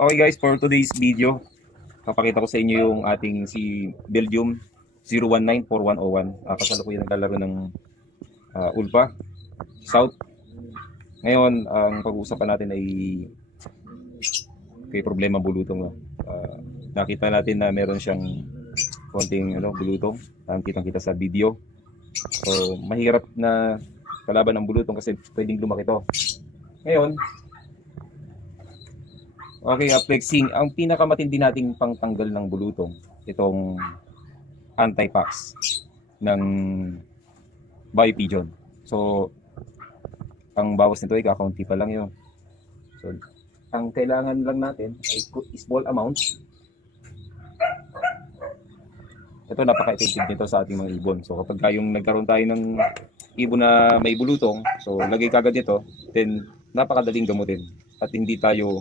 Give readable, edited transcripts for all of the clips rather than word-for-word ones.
Okay guys, for today's video, papakita ko sa inyo yung ating si Belgium 0194101. Kasalukuyan naglalaro ng Ulpa South. Ngayon, ang pag-uusapan natin ay kay problema bulutong. Nakita natin na meron siyang konting bulutong. Kitang-kita sa video. So, mahirap na kalaban ng bulutong kasi pwedeng lumaki to. Ngayon, okay, flexing. Ang pinakamatindi nating pangtanggal ng bulutong, itong anti-pax ng Biopigeon. So, ang bawas nito ay kakaunti pa lang yun. So, ang kailangan lang natin ay small amount. Ito, napaka-effective nito sa ating mga ibon. So, kapag yung nagkaroon tayo ng ibon na may bulutong, so lagay kagad ito, then napakadaling gamutin. At hindi tayo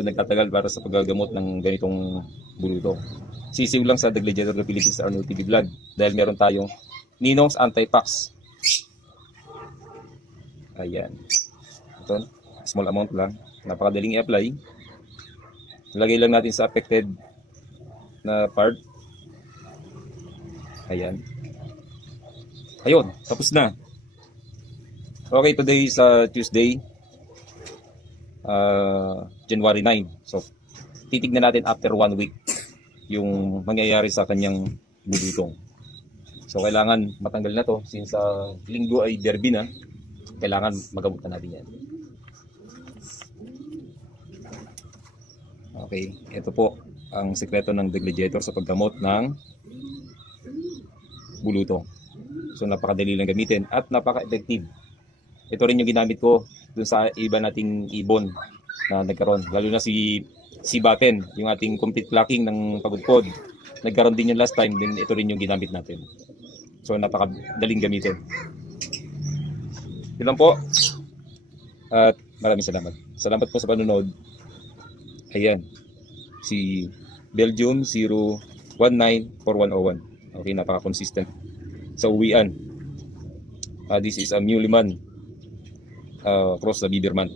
nagtatagal para sa paggagamot ng ganitong bulutong. Sisiw lang sa The Gladiator of the Philippines Arnold TV Vlog dahil meron tayong Ninong's Anti-Pax. Ayan. Ito, small amount lang. Napakadaling i-apply. Lagay lang natin sa affected na part. Ayan. Ayun, tapos na. Okay, today is Tuesday. January 9. So, titignan natin after 1 week yung mangyayari sa kanyang bulutong. So, kailangan matanggal na to since linggo ay derby na. Kailangan magamot na natin yan. Okay, ito po ang sekreto ng The Gladiator sa paggamot ng bulutong. So, napakadali lang gamitin at napaka-effective. Ito rin yung ginamit ko dun sa iba nating ibon na nagkaroon. Lalo na si Baten, yung ating complete clocking ng pagudpod. Nagkaroon din yung last time, din ito rin yung ginamit natin. So napakadaling gamitin. Yun lang po. At maraming salamat. Salamat po sa panonood. Ayan. Si Belgium 0194101. Okay, napaka-consistent sa uwian. This is a Muleyman. Cross the Biberman.